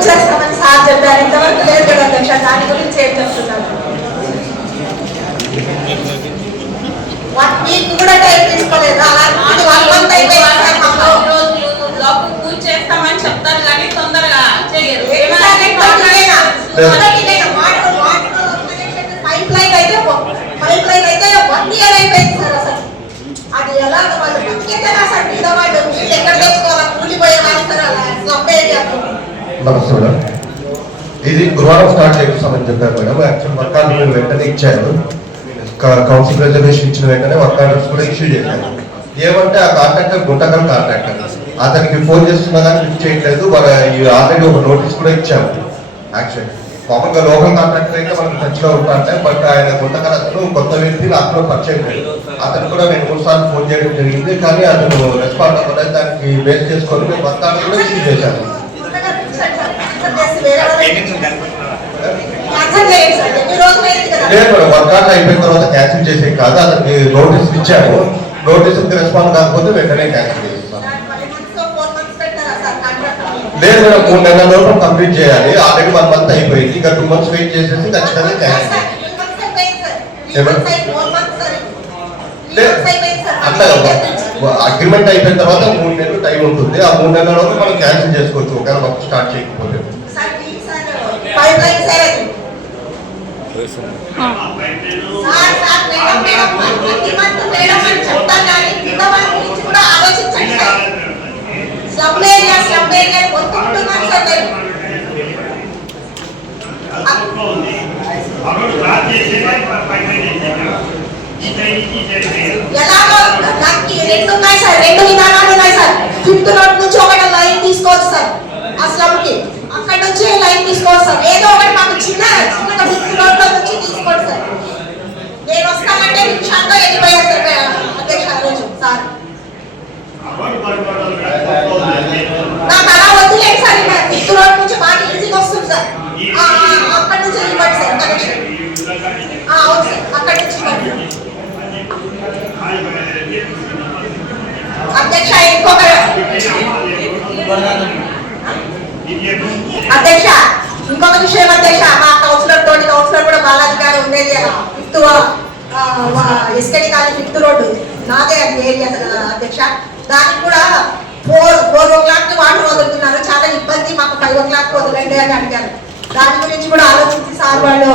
కూర్చేస్తామని sir చెప్పారు. ఇంతవరకు లేదు కదా అధ్యక్ష, దాని గురించి ఏం చెప్తున్నారు? 1 వీక్ కూడా టైం తీసుకోలేదు. అలా 1 మంత్ అయిపోయింది. పూజ చేస్తామని చెప్తారు కానీ తొందరగా చేయరు. పైప్ లైన్ అయితే 1 ఇయర్ అయిపోయింది సార్. అసలు అది ఎలా వాళ్ళు బతికేదేనా సార్? మీద వాళ్ళు వీళ్ళు ఎక్కడ తెచ్చుకోవాలి? కూలిపోయే వాళ్ళు సార్. అలా నమస్తే మేడం, ఇది గురువారం స్టార్ట్ చేస్తామని చెప్పారు మేడం. యాక్చువల్ వర్క్ ఆర్డర్ వెంటనే ఇచ్చారు. కౌన్సిల్ రిజర్వేషన్ ఇచ్చిన వెంటనే వర్క్ ఆర్డర్స్ కూడా ఇష్యూ చేశారు. ఏమంటే ఆ కాంట్రాక్టర్ గుంటకల్ కాంట్రాక్టర్, అతనికి ఫోన్ చేస్తున్నా కానీ లిఫ్ట్ చేయట్లేదు. ఆల్రెడీ ఒక నోటీస్ కూడా ఇచ్చాము. యాక్చువల్ మామూలుగా లోకల్ కాంట్రాక్టర్ అయితే మనకు టచ్లో ఉంటాంటే, బట్ ఆయన గుంటకల్ అతను కొత్త వ్యక్తి నాకు పరిచయం లేదు. అతను కూడా నేను 3 సార్లు ఫోన్ చేయడం జరిగింది, కానీ అతను రెస్పాండ్ అవ్వలేదు. దానికి బేస్ చేసుకొని మేము వర్క్ ఆర్డర్ కూడా ఇష్యూ చేశాము. లేదు మేడం, వర్క్ ఆర్డర్ అయిపోయిన తర్వాత క్యాన్సిల్ చేసే కాదు, అతనికి నోటీస్ ఇచ్చాము. నోటీస్కి రెస్పాండ్ కాకపోతే వెంటనే క్యాన్సిల్ చేస్తాం. లేదు మేడం, 3 నెలల లోపు కంప్లీట్ చేయాలి. ఆల్రెడీ 1 మంత్ అయిపోయింది. ఇంకా 2 మంత్స్ వెయిట్ చేసేసి ఖచ్చితంగా క్యాన్సిల్. అట్లా అగ్రిమెంట్ అయిపోయిన తర్వాత 3 నెలలు టైం ఉంటుంది. ఆ 3 నెలల లోపు మనం క్యాన్సిల్ చేసుకోవచ్చు ఒకవేళ వర్క్ స్టార్ట్ చేయకపోతే. రెండు ఉన్నాయి సార్, 2 విధానాలు ఉన్నాయి సార్. 5th రోడ్ నుంచి ఒకటి లైన్ తీసుకోవచ్చు సార్. అసలుకి అక్కడ నుంచి లైన్ తీసుకోవచ్చు సార్. ఏదో ఒకటి మాకు చిన్నగా 5th రోడ్ లో నుంచి తీసుకోండి సార్. నేను వస్తానంటే నిమిషాల్లో వెళ్ళిపోయారు సార్ అధ్యక్ష రోజు సార్. నాకు అలా వద్దులేదు సార్. 5th రోడ్ నుంచి బాగా ఈజీగా వస్తుంది సార్. అక్కడి నుంచి ఇవ్వండి సార్ కనెక్షన్. అవును సార్, అక్కడి నుంచి ఇవ్వండి అధ్యక్ష. ఇంకొక విషయం అధ్యక్ష, మా కౌన్సిలర్ కూడా బాలాజీ గారు ఉండేది ఎస్కేడి కాలేజ్ 5th రోడ్డు నాదే ఏరియా అధ్యక్ష. దానికి కూడా 4 o'clock వాటర్ వదులుతున్నారు. చాలా ఇబ్బంది మాకు. 5 o'clock వదలండి అని అడిగారు. దాని గురించి కూడా ఆలోచించి సార్ వాళ్ళు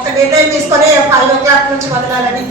ఒక నిర్ణయం తీసుకొని 5 o'clock నుంచి వదలాలని